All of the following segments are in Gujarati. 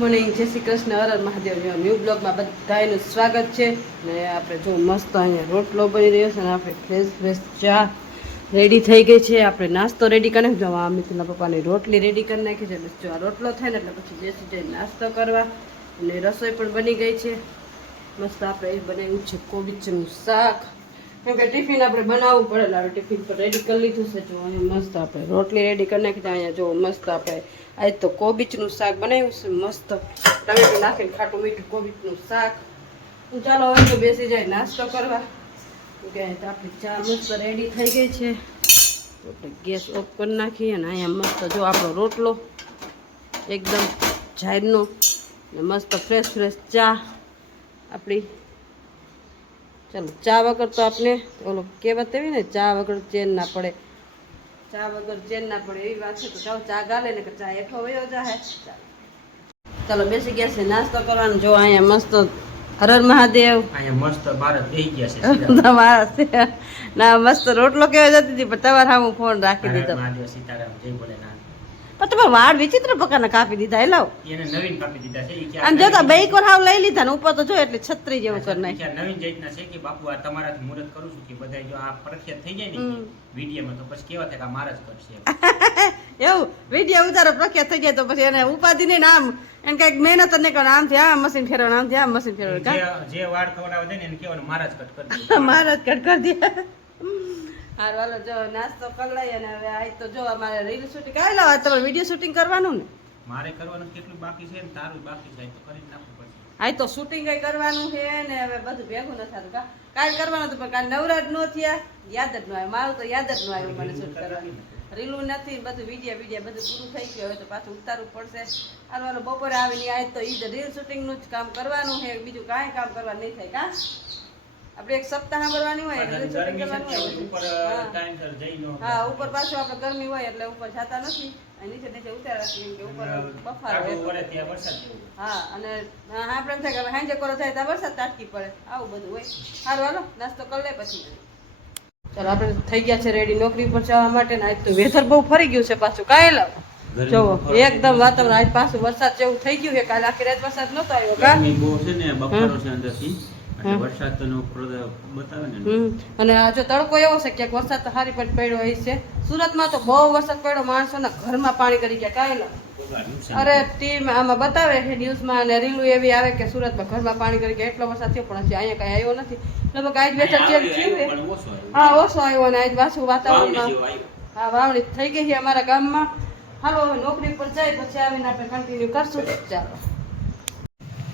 મોર્નિંગ, જય શ્રી કૃષ્ણ, હર હર મહાદેવ. ન્યૂ બ્લોગમાં બધાનું સ્વાગત છે. ને આપણે જો મસ્ત અહીંયા રોટલો બની રહ્યો છે ને આપણે ફ્રેશ ચા રેડી થઈ ગઈ છે. આપણે નાસ્તો રેડી કરી નાખજો. આ મિત્રના પપ્પાની રોટલી રેડી કરી નાખી છે. બસ જો આ રોટલો થાય ને એટલે પછી બેસી જઈને નાસ્તો કરવા. અને રસોઈ પણ બની ગઈ છે. મસ્ત આપણે એ બનાવ્યું છે કોબીજનું શાક. કેમ કે ટિફિન આપણે બનાવવું પડે એટલે આપણે ટિફિન પર રેડી કરી લીધું છે. જો અહીંયા મસ્ત આપણે રોટલી રેડી કરી નાખી. અહીંયા જો મસ્ત આપણે આજ તો કોબીજનું શાક બનાવ્યું છે. મસ્ત ટમેટું નાખીને ખાટું મીઠું કોબીજનું શાક. ચાલો હવે તો બેસી જાય નાસ્તો કરવા. કે આપણી ચા મસ્ત રેડી થઈ ગઈ છે. આપણે ગેસ ઓફ કરી નાખીએ. અને અહીંયા મસ્ત જો આપણો રોટલો એકદમ જાહેરનો ને મસ્ત ફ્રેશ ચા આપણી. ચાલો, ચા વગર તો આપણે ઓલો કહેવત એવી ને, ચા વગર ચેન ના પડે. ચા વગર ચેન ના પડે એવી વાત છે. તો ચાલો ચા ગાલે ને કે ચા હેઠો વયો જાહે. ચાલો બેસી ગયા છે નાસ્તો કરવાનો. જો અહીંયા મસ્ત હર હર મહાદેવ. અહીંયા મસ્ત ભારત થઈ ગયા છે. તમારા ના મસ્ત રોટલો કેવા જતી હતી પણ તમારે હું ફોન રાખી દીધો. મહાદેવ સીતારામ જય ભોલેનાથ. પણ તમારે વાળ વિચિત્ર પ્રકારના કાપી દીધા. હેલાવ એને નવીન કાપી દીધા છે. આમ જોતા બે કોર હાવ લઈ લીધા ને ઉપર તો જો એટલે છત્રી જેવું કરી નાખ્યું. નવીન જાતના છે કે બાપુ આ તમારાથી મુહૂર્ત કરું છું કે બધા જો આ પ્રખ્યાત થઈ જાય ને વિડીયોમાં તો પછી કેવા થાય કે મારા જ કરશે એવું વિડીયો ઉતારો પ્રખ્યાત થઈ જાય તો પછી એને ઉપાધિ નહીં નામ એને કઈક મહેનત નહીં કરો. આમથી આ મશીન ફેરવાનું, આમથી આ મશીન ફેરવાનું. જે વાળ ખવડાવે દે ને એને કહેવાનું મારા જ કટ કરી દે. મારા જ કટ કરી દે. હાર વાલો જો નાસ્તો કરી લઈએ. અને હવે આજ તો જો અમારે રીલ શૂટિંગ કાઢી લો. તમારે વિડીયો શૂટિંગ કરવાનું ને? મારે કરવાનું કેટલું બાકી છે ને તારું બાકી છે તો કરી નાખવું પડશે. આજ તો શૂટિંગ કઈ કરવાનું છે ને હવે બધું ભેગું ન થતું. કાલ કરવાનું હતું પણ કાલ નવરાજ નો થયા, યાદ જ ન આવ્યું. મારું તો યાદ જ ન આવ્યું મને શૂટ કરવાનું. રીલું નથી, બધું વિડીયો બધું પૂરું થઈ ગયું. હવે તો પાછું ઉતારવું પડશે. હાલ વાલો બપોરે આવીને આજ તો ઈ રીલ શૂટિંગનું જ કામ કરવાનું છે. બીજું કાંઈ કામ કરવાનું નહીં થાય. કા આપણે એક સપ્તાહ સાંભળવાની હોય એટલે શૂટિંગ કરવાનું હોય. હા, ઉપર પાછું આપણે ગરમી હોય એટલે ઉપર જતા નથી. નીચે ઉતારવા કે ઉપર બફારો હોય. હા, અને આપણે એમ થાય કે હાંજે કરો થાય ત્યાં વરસાદ તાટકી પડે. આવું બધું હોય. સારું હાલો નાસ્તો કરી લે પછી. ચાલો આપણે થઈ ગયા છે રેડી નોકરી પર જવા માટે. ને આજ તો વેધર બહુ ફરી ગયું છે પાછું. કાંઈ લાવ જોવો એકદમ વાતાવરણ આજ પાછું વરસાદ જેવું થઈ ગયું છે. કાલે આખી રાત વરસાદ નતો આવ્યો. ગરમી બહુ છે ને, બફારો છે અંદરથી. વરસાદ તો બતાવે ને. અને આ જો તડકો એવો છે કે વરસાદ તો સારી પણ પડ્યો હોય છે. સુરતમાં તો બહુ વરસાદ પડ્યો, માણસોના ઘરમાં પાણી કરી ગયા. કાંઈ લાવ અરે ટીમ આમાં બતાવે છે ન્યૂઝમાં અને રીલું એવી આવે કે સુરતમાં ઘરમાં પાણી કરી ગયા. એટલો વરસાદ થયો પણ હજી અહીંયા કઈ આવ્યો નથી. લગભગ આજ વેધર ચેન્જ થયું. હા, ઓછો આવ્યો. અને આજ પાછું વાતાવરણમાં હા વાવણી થઈ ગઈ છે અમારા ગામમાં. હાલો હવે નોકરી પર જાય પછી આવીને આપણે કન્ટિન્યુ કરશું.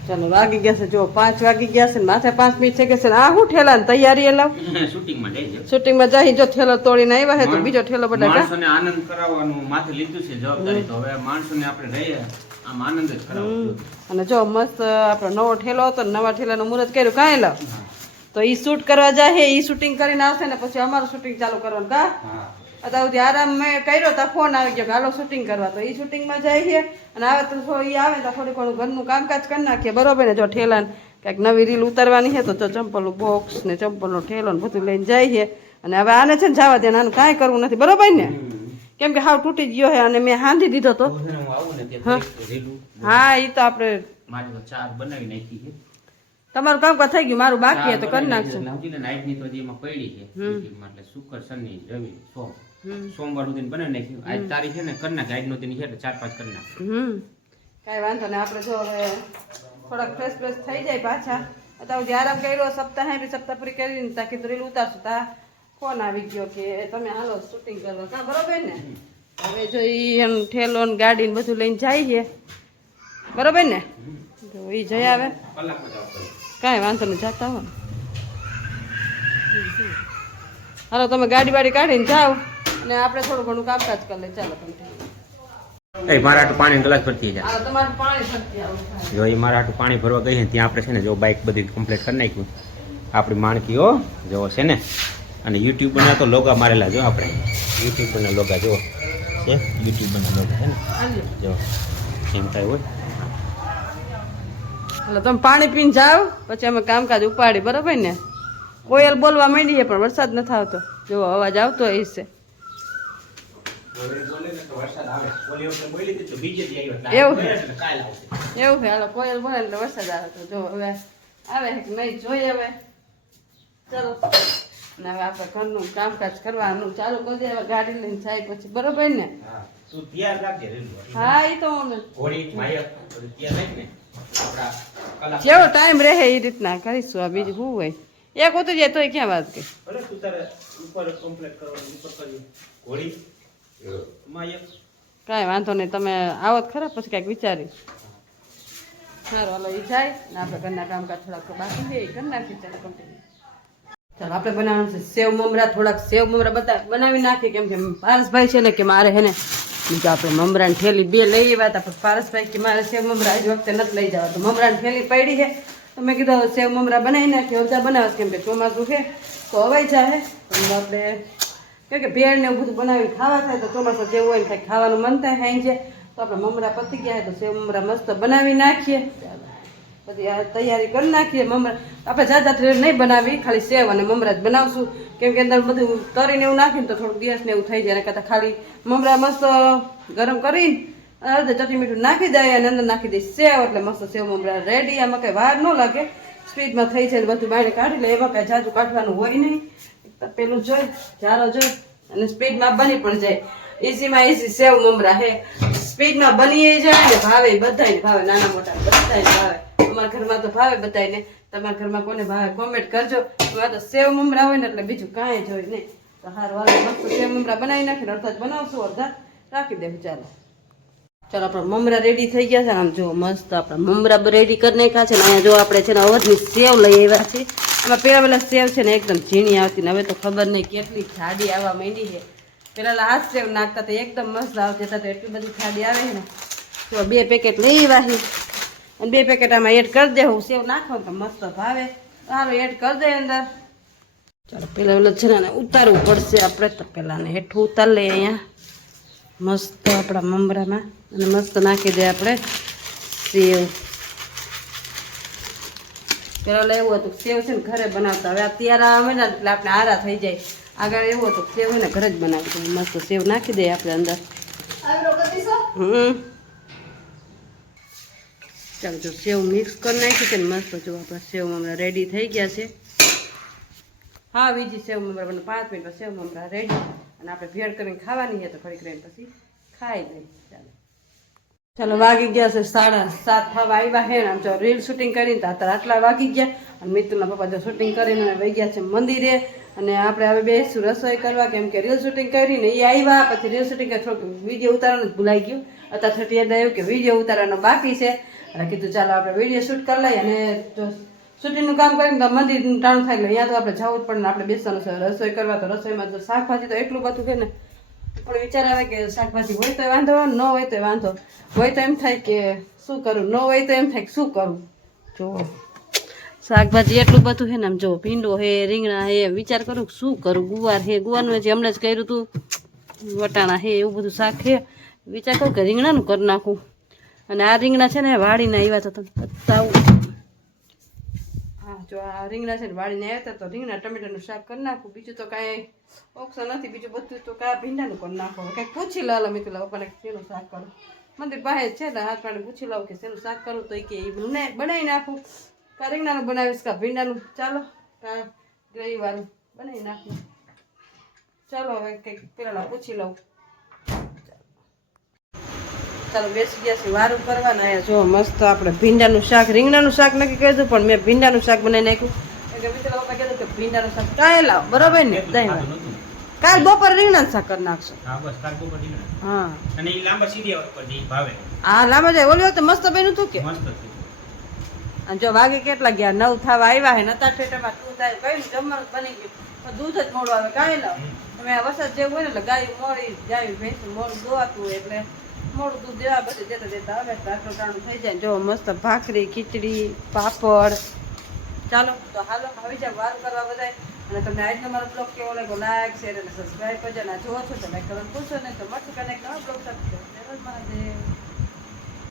ચાલો વાગી ગયા છે જો 5 વાગી ગયા છે ને માથે 5 મિનિટ થઈ ગયા છે. આ શું ઠેલા ની તૈયારી એલાવ શૂટિંગમાં જઈ જો ઠેલો તોડીને આવ્યા છે તો બીજો ઠેલો બધા માણસોને આનંદ કરાવવાનું માથે લીધું છે જવાબદારી. તો હવે માણસોને આપણે રહીએ આમ આનંદ જ કરાવવો. અને જો મસ્ત આપણો નવો ઠેલો હતો ને નવા ઠેલાનું મુહૂર્ત કર્યું. કાંઈ લાવ તો ઈ શૂટ કરવા જાય ઈ શૂટિંગ કરીને આવશે ને પછી અમારું શૂટિંગ ચાલુ કરવાનું. કા અત્યારે આરામ મેં કર્યો તો ફોન આવી ગયો કે હાલો શૂટિંગ કરવા. તો ઈ શૂટિંગમાં જાય છે અને આવે તો ઈ આવે તો થોડું ઘણું ઘરનું કામકાજ કરી નાખીએ. બરોબર ને? જો ઠેલા ને કંઈક નવી રીલ ઉતારવાની છે તો જો ચંપલનું બોક્સ ને ચંપલનો ઠેલો ને બધું લઈને જાય છે. અને હવે આને છે ને જવા દે, આનું કાંઈ કરવું નથી. બરોબર ને? કેમ કે હાવ તૂટી ગયો છે અને મેં હાંધી દીધો તો. હા, એ તો આપણે બનાવી નાખી છે. તમારું કામકાજ થઈ ગયું, મારું બાકી છે તો કરી નાખશું. શુક્ર શનિ રવિ સોમવાર સુધી બનાવી નાખ્યું. આજ તારીખ છે ને કરી નાખે. આજ નો દિન છે 4-5 કરી નાખે. કાંઈ વાંધો નહીં. આપણે જો હવે થોડાક ફ્રેશ થઈ જાય પાછા. અત્યારે આરામ કર્યો સપ્તાહ પૂરી કરીને તાકી રીલ ઉતારશું. તા ફોન આવી ગયો કે તમે હાલો શૂટિંગ કરવા. કાં બરોબર ને? હવે જો ઈ એમ ઠેલો ને ગાડી ને બધું લઈને જાય છે. બરોબર ને? જો ઈ જઈ આવે કાંઈ વાંધો નહીં, જતા હો. હાલો તમે ગાડી બાડી કાઢીને જાઓ અને આપણે થોડું ઘણું કામકાજ કરી લઈએ. ચાલો તમે મારા હાટું પાણી ગ્લાસ ભરતી જાય. તમારું પાણી ભરતી આવું જો એ મારા હાટું પાણી ભરવા ગઈ છે ત્યાં આપણે છે ને જો બાઇક બધી કમ્પ્લીટ કરી નાખ્યું. આપણી માણકીઓ જોવો છે ને. અને યુટ્યુબના તો લોગા મારેલા જો આપણે યુટ્યુબના લોગા જો છે. યુટ્યુબના લોગા છે ને જો એમ કાંઈ હોય. એટલે તમે પાણી પીને જાઓ પછી અમે કામકાજ ઉપાડી. બરોબર ને? કોયલ બોલવા માંડી છે પણ વરસાદ નથી આવતો. જો અવાજ આવતો હશે. બોલે ને તો વરસાદ આવે. ઓલી વખતે બોલી હતી તો બીજે દી આવ્યો. એવું છે. એટલે કાલ આવશે. એવું છે હાલો કોયલ બોલે એટલે વરસાદ આવે તો જો હવે આવે કે નહીં જોઈએ હવે ચાલો ને હવે આપણે ઘરનું કામકાજ કરવાનું ચાલુ કરી દે હવે ગાડી લઈને જાય પછી બરોબર ને હા તું તૈયાર રાખજે રેલવે. હા એ તો અમે ઘોડી માયક બધું તૈયાર રાખ ને. આપણા કલાક જેવો ટાઈમ રહે એ રીતના કરીશું આ બીજું શું હોય એક ઉતરી જાય તોય ક્યાં વાત કે ભલે તું તારે ઉપર કમ્પ્લીટ કરવાનું ઉપર કરજો. ઘોડી માયક કાંઈ વાંધો નહીં તમે આવો તો ખરા પછી કાંઈક વિચારી સારું હાલો એ જાય ને આપણે ઘરના કામકાજ થોડાક બાકી છે એ કરી નાખીએ ચાલો કન્ટિન્યુ ચાલો આપણે બનાવવાનું છે સેવ મમરા થોડાક સેવ મમરા બનાવી નાખીએ કેમ કે પારસભાઈ છે ને કે મારે હે ને બીજું આપણે મમરાની થેલી બે લઈ આવ્યા હતા પણ પારસભાઈ કે મારે સેવ મમરા આજ વખતે નથી લઈ જવા તો મમરાની થેલી પડી છે તો મેં કીધું હવે સેવ મમરા બનાવી નાખીએ અડધા બનાવે કેમ કે ચોમાસું છે તો હવાઈ જાય તો આપણે કેમ કે ભેળ ને એવું બધું બનાવી ખાવા થાય તો ચોમાસા જેવું હોય ને કંઈક ખાવાનું મન થાય ખાઈ છે તો આપણે મમરા પતી ગયા તો સેવ મમરા મસ્ત બનાવી નાખીએ બધી આ તૈયારી કરી નાખીએ મમરા આપણે જાત નહીં બનાવી ખાલી સેવ અને મમરા જ બનાવશું કેમ કે અંદર બધું તરીને એવું નાખીને તો થોડુંક દિવસ ને એવું થઈ જાય એના કરતાં ખાલી મમરા મસ્ત ગરમ કરીને અડધે ચટણી મીઠું નાખી દઈએ અને અંદર નાખી દઈએ સેવ એટલે મસ્ત સેવ મમરા રેડી આમાં કંઈ વાર ન લાગે સ્પીડમાં થઈ જાય બધું બાયણે કાઢી લે એમાં કાંઈ જાજુ કાઢવાનું હોય નહીં પેલું જોઈ જારો જોઈ અને સ્પીડમાં બની પણ જાય ઇઝીમાં ઇઝી સેવ મમરા હે સ્પીડમાં બની જાય ને ભાવે બધાને ભાવે નાના મોટા બધાને ભાવે અમારા ઘરમાં તો ભાવે બધાને તમારા ઘરમાં કોને ભાવે કોમેન્ટ કરજો આ તો સેવ મમરા હોય ને એટલે બીજું કાંઈ જોઈ નહીં તો હારું હાલો મસ્ત સેવ મમરા બનાવી નાખીને અડધા જ બનાવશું અડધા રાખી દેવું ચાલો ચાલો આપણા મમરા રેડી થઈ ગયા છે આમ જો મસ્ત આપણા મમરા રેડી કરી નાખ્યા છે ને અહીંયા જો આપણે છે ને અવધની સેવ લઈ આવ્યા છે એમાં પેલા સેવ છે ને એકદમ ઝીણી આવતી ને હવે તો ખબર નહીં કેટલી જાડી આવવા માંડી છે પેલા આ સેવ નાખતા તો એકદમ મસ્ત આવતી હતા તો એટલી બધી જાડી આવે છે ને તો 2 પેકેટ લઈ આવ્યા અને 2 પેકેટ આમાં એડ કરી દેવું સેવ નાખો તો મસ્ત ભાવે હાલો એડ કરી દે અંદર ચાલો પેલા છે ને ઉતારવું પડશે આપણે તો પેલા ને હેઠું ઉતાર લઈએ અહીંયા મસ્ત આપણા મમરામાં અને મસ્ત નાખી દે આપણે સેવ પેલા એવું હતું સેવ છે ને ઘરે બનાવતા હવે અત્યારે આવે ને એટલે આપણે આરા થઈ જાય આગળ એવું હતું સેવ છે ને ઘરે જ બનાવતું મસ્ત સેવ નાખી દઈએ આપણે અંદર ચાલો જો સેવ મિક્સ કરી નાખી છે ને મસ્ત જો આપણા સેવ મમરા રેડી થઈ ગયા છે હા બીજી સેવ મમરા બને 5 મિનિટમાં સેવ મમરા રેડી અને આપણે ભેળ કરીને ખાવાની છે તો ઘડીક રહીને પછી ખાઈ લઈએ ચાલો ચાલો વાગી ગયા છે 7:30 થવા આવ્યા હે આમ જો રીલ શૂટિંગ કરીને તો અત્યારે આટલા વાગી ગયા અને મિત્રના પપ્પા જો શૂટિંગ કરીને વહી ગયા છે મંદિરે અને આપણે હવે બેસીશું રસોઈ કરવા કેમ કે રીલ શૂટિંગ કરીને એ આવ્યા પછી રીલ શૂટિંગ થોડુંક વિડીયો ઉતારવાનું જ ભૂલાઈ ગયું અત્યારે થતી યાદ આવ્યું કે વિડીયો ઉતારવાનો બાકી છે અને કીધું ચાલો આપણે વિડીયો શૂટ કરી લઈએ અને જો શૂટિંગનું કામ કરીને તો મંદિર ટાણું થાય એટલે અહીંયા તો આપણે જવું જ પડે ને આપણે બેસવાનું છે રસોઈ કરવા તો રસોઈમાં તો શાકભાજી તો એટલું બધું છે ને પણ વિચાર આવે કે શાકભાજી હોય તો વાંધો ન હોય તો વાંધો હોય તો એમ થાય કે શું કરું ન હોય તો એમ થાય કે શું કરું જો શાકભાજી એટલું બધું છે ને આમ જો ભીંડો હે રીંગણા હે વિચાર કરું શું કરું ગુવાર હે ગુવારનું હજી હમણાં જ કર્યું હતું વટાણા હે એવું બધું શાક છે વિચાર કરું કે રીંગણાનું કરી નાખું અને આ રીંગણા છે ને વાડીને આવ્યા હતા તમે બતાવું હા જો આ રીંગણા છે ને વાડીને આવ્યા હતા તો રીંગણા ટમેટાનું શાક કરી નાખું બીજું તો કાંઈ ઓપ્શન નથી બીજું બધું તો કાં ભીંડાનું કરી નાખો કંઈક પૂછી લો મેં પેલા પપ્પાને શેનું શાક કરું મંદિર પાસે છે ને હાથ પાડે પૂછી લઉં કે શેનું શાક કરું તો એ કે એ બનાવી નાખું કાં રીંગણાનું બનાવીશ કાં ભીંડાનું ચાલો કાં ગ્રેવીવાળું બનાવી નાખું ચાલો હવે કંઈક પેલા પૂછી લઉં ચાલો બેસી ગયા છે વારું કરવાના જો મસ્ત આપણે ભીંડાનું શાક રીંગણાનું શાક નક્કી કરી દીધું પણ મેં ભીંડાનું શાક બનાવી નાખ્યું કે મિત્ર પપ્પા કીધું કે ભીંડાનું શાક કાંઈ લાવ બરોબર ને દહીં કાલ બપોર રીંગણાનું શાક કરી નાખશો હા બસ કાલ બપોર રીંગણા હા અને એ લાંબા સીધી પર જે ભાવે હા લાંબા જાય ઓલી વખતે મસ્ત બન્યું હતું કે મસ્ત છે અને જો વાગે કેટલા ગયા 9 થવા આવ્યા હે નતા ઠેઠમાં તું થાય કઈ જમવાનું બની ગયું પણ દૂધ જ મોડું આવે કાંઈ લાવ તમે વરસાદ જેવું હોય ને એટલે ગાયું મોડી જાય ભેંસું મોડું દોવાતું હોય એટલે મોડું દૂધ દેવા બધું દેતા આવે તો આટલું ટાણું થઈ જાય જો મસ્ત ભાખરી ખીચડી પાપડ ચાલો તો હાલો આવી જાવ વારું કરવા બધાય અને તમને આજનો મારો બ્લોગ કેવો લાગ્યો લાઈક શેર અને સબસ્ક્રાઈબ કરજો અને જોવો છો તો લાઈક કરવાનું ભૂલશો નહીં તો મળશું કનેક્ટ નવા બ્લોગ સાથે.